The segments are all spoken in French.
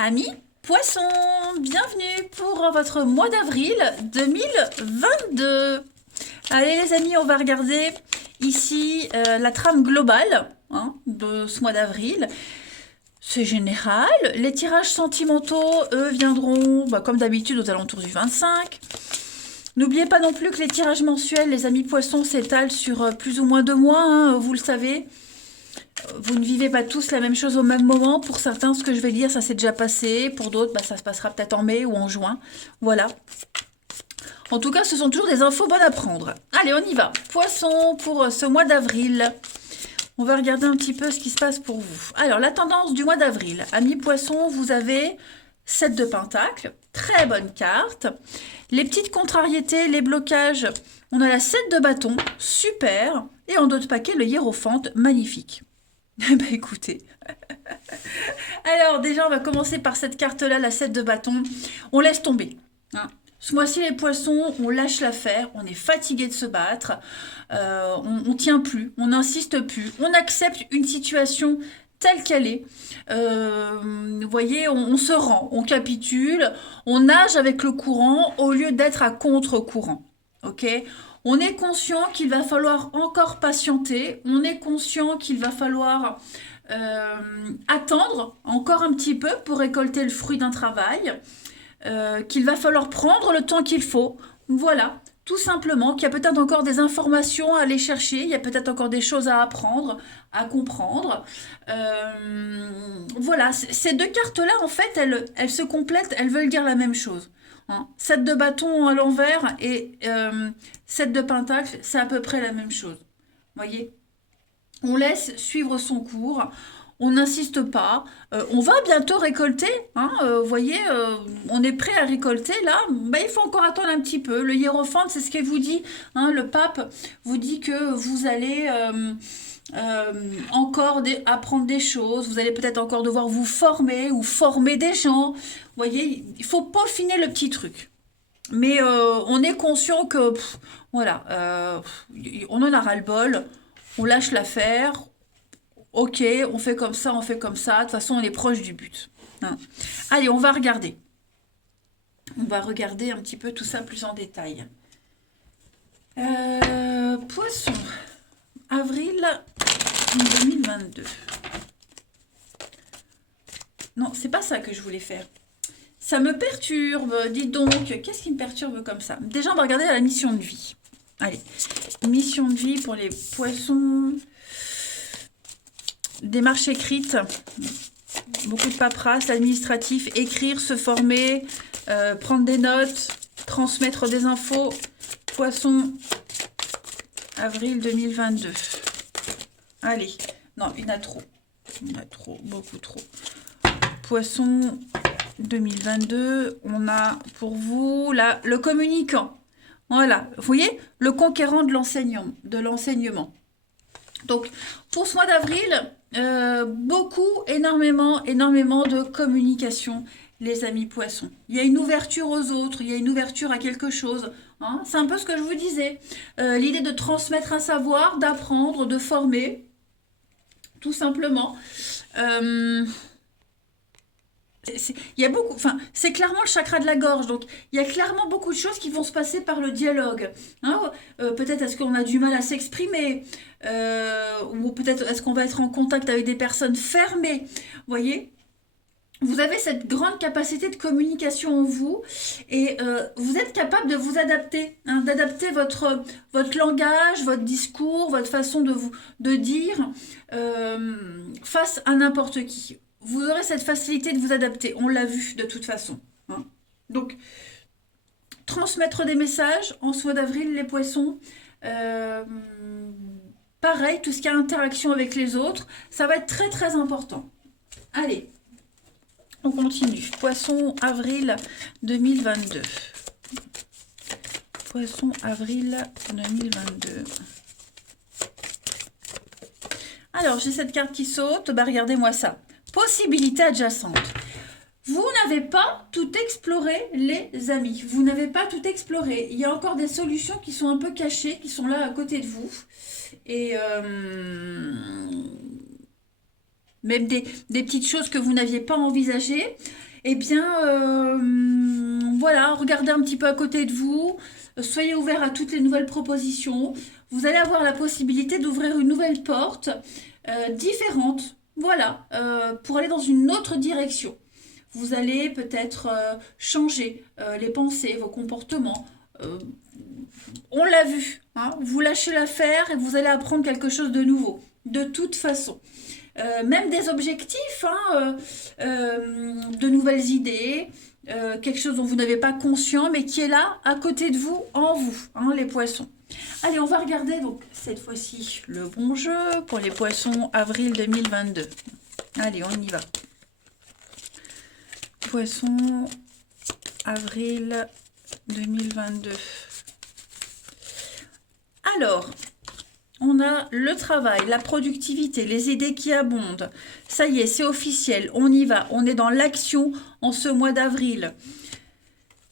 Amis poissons, bienvenue pour votre mois d'avril 2022. Allez les amis, on va regarder ici la trame globale de ce mois d'avril. C'est général. Les tirages sentimentaux, eux, viendront comme d'habitude aux alentours du 25. N'oubliez pas non plus que les tirages mensuels, les amis poissons, s'étalent sur plus ou moins 2 mois, vous le savez. Vous ne vivez pas tous la même chose au même moment. Pour certains, ce que je vais dire, ça s'est déjà passé. Pour d'autres, ça se passera peut-être en mai ou en juin. Voilà. En tout cas, ce sont toujours des infos bonnes à prendre. Allez, on y va. Poisson pour ce mois d'avril. On va regarder un petit peu ce qui se passe pour vous. Alors, la tendance du mois d'avril. Amis poissons, vous avez 7 de pentacles. Très bonne carte. Les petites contrariétés, les blocages. On a la 7 de bâton. Super. Et en d'autres paquets, le hiérophante. Magnifique. Bah écoutez. Alors déjà on va commencer par cette carte là, la 7 de bâton. On laisse tomber. Ce mois-ci les poissons, on lâche l'affaire, on est fatigué de se battre, on tient plus, on n'insiste plus, on accepte une situation telle qu'elle est. Vous voyez, on se rend, on capitule, on nage avec le courant au lieu d'être à contre-courant. Ok ? On est conscient qu'il va falloir encore patienter, on est conscient qu'il va falloir attendre encore un petit peu pour récolter le fruit d'un travail, qu'il va falloir prendre le temps qu'il faut. Voilà, tout simplement, qu'il y a peut-être encore des informations à aller chercher, il y a peut-être encore des choses à apprendre, à comprendre. Voilà, ces deux cartes-là, en fait, elles se complètent, elles veulent dire la même chose. 7 de bâton à l'envers et 7 de pentacle, c'est à peu près la même chose. Voyez ? On laisse suivre son cours, on n'insiste pas, on va bientôt récolter, vous voyez, on est prêt à récolter là, il faut encore attendre un petit peu. Le hiérophante, c'est ce qu'il vous dit, le pape vous dit que vous allez encore apprendre des choses, vous allez peut-être encore devoir vous former ou former des gens, vous voyez, il faut peaufiner le petit truc. Mais on est conscient que, voilà, on en a ras-le-bol, on lâche l'affaire, ok, on fait comme ça, de toute façon on est proche du but. Allez, on va regarder. On va regarder un petit peu tout ça plus en détail. Poisson, avril 2022. Non, c'est pas ça que je voulais faire. Ça me perturbe, dites donc, qu'est-ce qui me perturbe comme ça? Déjà, on va regarder la mission de vie. Allez, mission de vie pour les poissons. Démarche écrite, beaucoup de paperasse, administratif, écrire, se former, prendre des notes, transmettre des infos. Poisson, avril 2022. Allez, non, il y en a trop. Il y en a trop, beaucoup trop. Poisson 2022, on a pour vous là, le communicant. Voilà, vous voyez, le conquérant de l'enseignement. Donc, pour ce mois d'avril, énormément de communication, les amis poissons. Il y a une ouverture aux autres, il y a une ouverture à quelque chose. C'est un peu ce que je vous disais. L'idée de transmettre un savoir, d'apprendre, de former, tout simplement. Il y a beaucoup, c'est clairement le chakra de la gorge, donc il y a clairement beaucoup de choses qui vont se passer par le dialogue. Peut-être est-ce qu'on a du mal à s'exprimer, ou peut-être est-ce qu'on va être en contact avec des personnes fermées. Voyez, vous avez cette grande capacité de communication en vous et vous êtes capable de vous adapter, d'adapter votre langage, votre discours, votre façon de dire face à n'importe qui. Vous aurez cette facilité de vous adapter. On l'a vu de toute façon. Donc, transmettre des messages en ce mois d'avril, les poissons. Pareil, tout ce qui a interaction avec les autres, ça va être très très important. Allez, on continue. Poisson, avril 2022. Poisson, avril 2022. Alors, j'ai cette carte qui saute. Regardez-moi ça. Possibilité adjacente. Vous n'avez pas tout exploré, les amis. Vous n'avez pas tout exploré. Il y a encore des solutions qui sont un peu cachées, qui sont là à côté de vous. Et même des petites choses que vous n'aviez pas envisagées. eh bien, voilà, regardez un petit peu à côté de vous, soyez ouverts à toutes les nouvelles propositions. Vous allez avoir la possibilité d'ouvrir une nouvelle porte différente, voilà, pour aller dans une autre direction. Vous allez peut-être changer les pensées, vos comportements. Euh, on l'a vu, hein, vous lâchez l'affaire et vous allez apprendre quelque chose de nouveau, de toute façon. Même des objectifs, hein, de nouvelles idées, quelque chose dont vous n'avez pas conscient, mais qui est là, à côté de vous, en vous, hein, les poissons. Allez, on va regarder donc cette fois-ci le bon jeu pour les poissons avril 2022. Allez, on y va. Poissons avril 2022. Alors, on a le travail, la productivité, les idées qui abondent. Ça y est, c'est officiel, on y va. On est dans l'action en ce mois d'avril.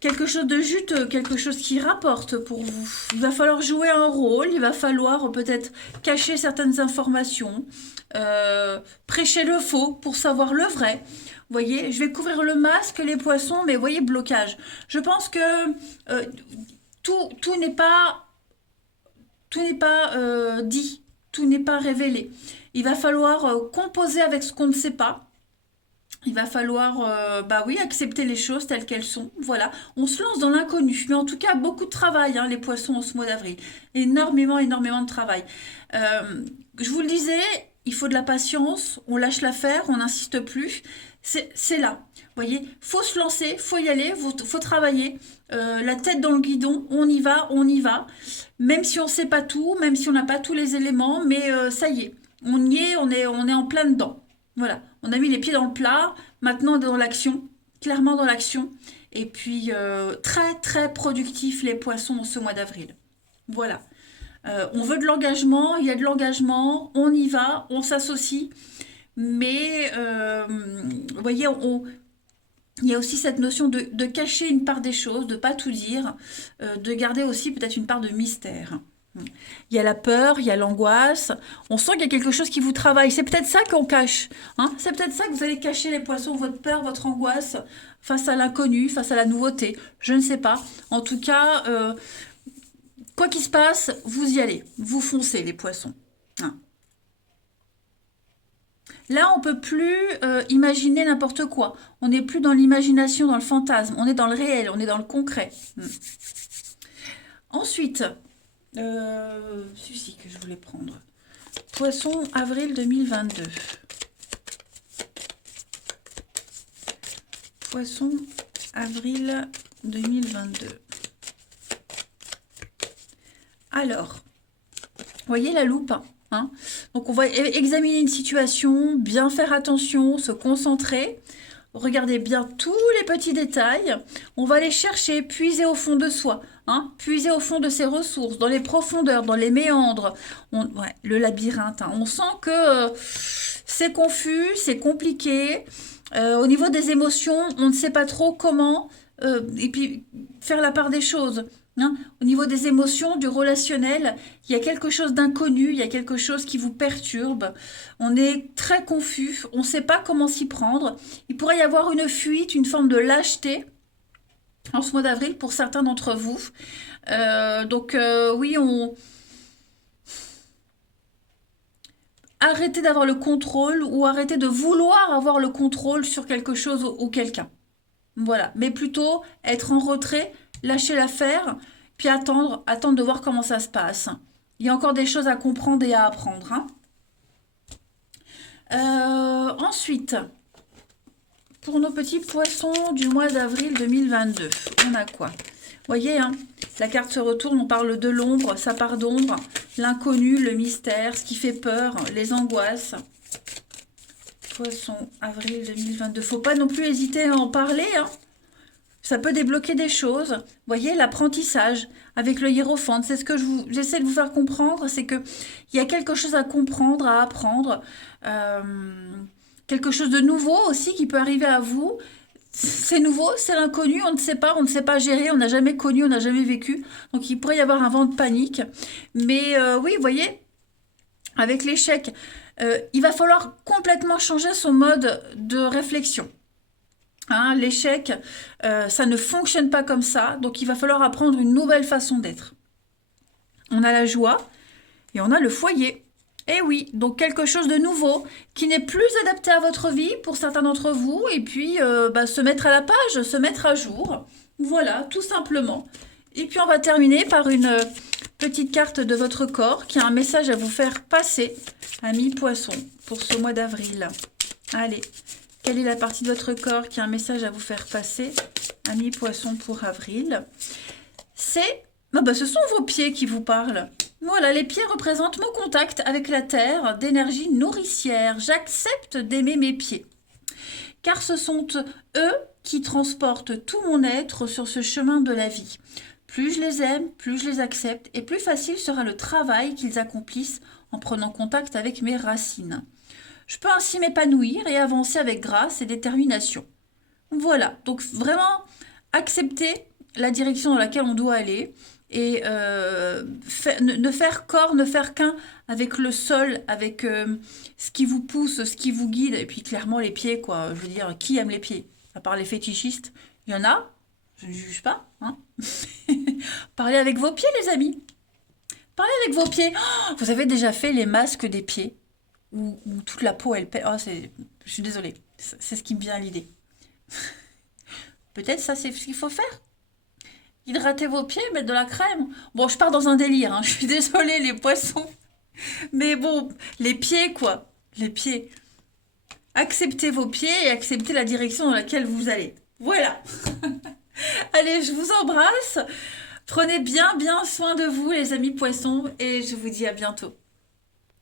Quelque chose de juteux, quelque chose qui rapporte pour vous. Il va falloir jouer un rôle, il va falloir peut-être cacher certaines informations, prêcher le faux pour savoir le vrai. Vous voyez, je vais couvrir le masque, les poissons, mais vous voyez, blocage. Je pense que tout n'est pas dit, tout n'est pas révélé. Il va falloir composer avec ce qu'on ne sait pas. Il va falloir, bah oui, accepter les choses telles qu'elles sont. Voilà, on se lance dans l'inconnu. Mais en tout cas, beaucoup de travail, hein, les poissons en ce mois d'avril. Énormément, énormément de travail. Je vous le disais, il faut de la patience. On lâche l'affaire, on n'insiste plus. C'est là. Vous voyez, faut se lancer, faut y aller, faut travailler. La tête dans le guidon, on y va, on y va. Même si on ne sait pas tout, même si on n'a pas tous les éléments, mais ça y est, on y est, on est en plein dedans. Voilà, on a mis les pieds dans le plat, maintenant on est dans l'action, clairement dans l'action. Et puis très très productif les poissons en ce mois d'avril. Voilà, on veut de l'engagement, il y a de l'engagement, on y va, on s'associe. Mais vous voyez, il y a aussi cette notion de cacher une part des choses, de ne pas tout dire, de garder aussi peut-être une part de mystère. Il y a la peur, il y a l'angoisse. On sent qu'il y a quelque chose qui vous travaille. C'est peut-être ça qu'on cache. Hein, c'est peut-être ça que vous allez cacher les poissons, votre peur, votre angoisse face à l'inconnu, face à la nouveauté. Je ne sais pas. En tout cas, quoi qu'il se passe, vous y allez. Vous foncez les poissons. Hein. Là, on peut plus imaginer n'importe quoi. On n'est plus dans l'imagination, dans le fantasme. On est dans le réel, on est dans le concret. Ensuite, celui-ci que je voulais prendre. Poisson, avril 2022. Poisson, avril 2022. Alors, voyez la loupe, hein? Donc on va examiner une situation, bien faire attention, se concentrer. Regardez bien tous les petits détails. On va les chercher, puiser au fond de soi, hein, puiser au fond de ses ressources, dans les profondeurs, dans les méandres. Ouais, le labyrinthe, hein. On sent que c'est confus, c'est compliqué. Au niveau des émotions, on ne sait pas trop comment. Et puis, faire la part des choses. Hein. Au niveau des émotions, du relationnel, il y a quelque chose d'inconnu, il y a quelque chose qui vous perturbe. On est très confus, on ne sait pas comment s'y prendre. Il pourrait y avoir une fuite, une forme de lâcheté en ce mois d'avril pour certains d'entre vous. Donc oui, arrêtez d'avoir le contrôle ou arrêtez de vouloir avoir le contrôle sur quelque chose ou quelqu'un. Voilà, mais plutôt être en retrait, lâcher l'affaire, puis attendre de voir comment ça se passe. Il y a encore des choses à comprendre et à apprendre. Hein. Ensuite, pour nos petits poissons du mois d'avril 2022, on a quoi? Vous voyez, hein, la carte se retourne, on parle de l'ombre, sa part d'ombre, l'inconnu, le mystère, ce qui fait peur, les angoisses. Poisson, avril 2022. Faut pas non plus hésiter à en parler, hein. Ça peut débloquer des choses. Vous voyez, l'apprentissage avec le hiérophante, c'est ce que j'essaie de vous faire comprendre, c'est qu'il y a quelque chose à comprendre, à apprendre, quelque chose de nouveau aussi qui peut arriver à vous. C'est nouveau, c'est l'inconnu, on ne sait pas gérer, on n'a jamais connu, on n'a jamais vécu. Donc il pourrait y avoir un vent de panique. Mais oui, vous voyez, avec l'échec, il va falloir complètement changer son mode de réflexion. Hein, l'échec, ça ne fonctionne pas comme ça. Donc, il va falloir apprendre une nouvelle façon d'être. On a la joie et on a le foyer. Eh oui, donc quelque chose de nouveau qui n'est plus adapté à votre vie pour certains d'entre vous. Et puis, se mettre à la page, se mettre à jour. Voilà, tout simplement. Et puis, on va terminer par une petite carte de votre corps qui a un message à vous faire passer, ami Poisson, pour ce mois d'avril. Allez, quelle est la partie de votre corps qui a un message à vous faire passer, ami Poisson, pour avril? Ce sont vos pieds qui vous parlent. Voilà, les pieds représentent mon contact avec la terre d'énergie nourricière. J'accepte d'aimer mes pieds. Car ce sont eux qui transportent tout mon être sur ce chemin de la vie. Plus je les aime, plus je les accepte et plus facile sera le travail qu'ils accomplissent en prenant contact avec mes racines. Je peux ainsi m'épanouir et avancer avec grâce et détermination. Voilà, donc vraiment accepter la direction dans laquelle on doit aller et ne faire corps, ne faire qu'un avec le sol, avec ce qui vous pousse, ce qui vous guide, et puis clairement les pieds, quoi. Je veux dire, qui aime les pieds? À part les fétichistes, il y en a, je ne juge pas. Hein. Parlez avec vos pieds, les amis. Parlez avec vos pieds. Oh, vous avez déjà fait les masques des pieds où toute la peau, elle pète. Oh, je suis désolée, c'est ce qui me vient à l'idée. Peut-être ça, c'est ce qu'il faut faire. Hydrater vos pieds, mettre de la crème. Bon, je pars dans un délire, hein. Je suis désolée, les poissons. Mais bon, les pieds, quoi. Les pieds. Acceptez vos pieds et acceptez la direction dans laquelle vous allez. Voilà. Allez, je vous embrasse. Prenez bien soin de vous, les amis poissons, et je vous dis à bientôt.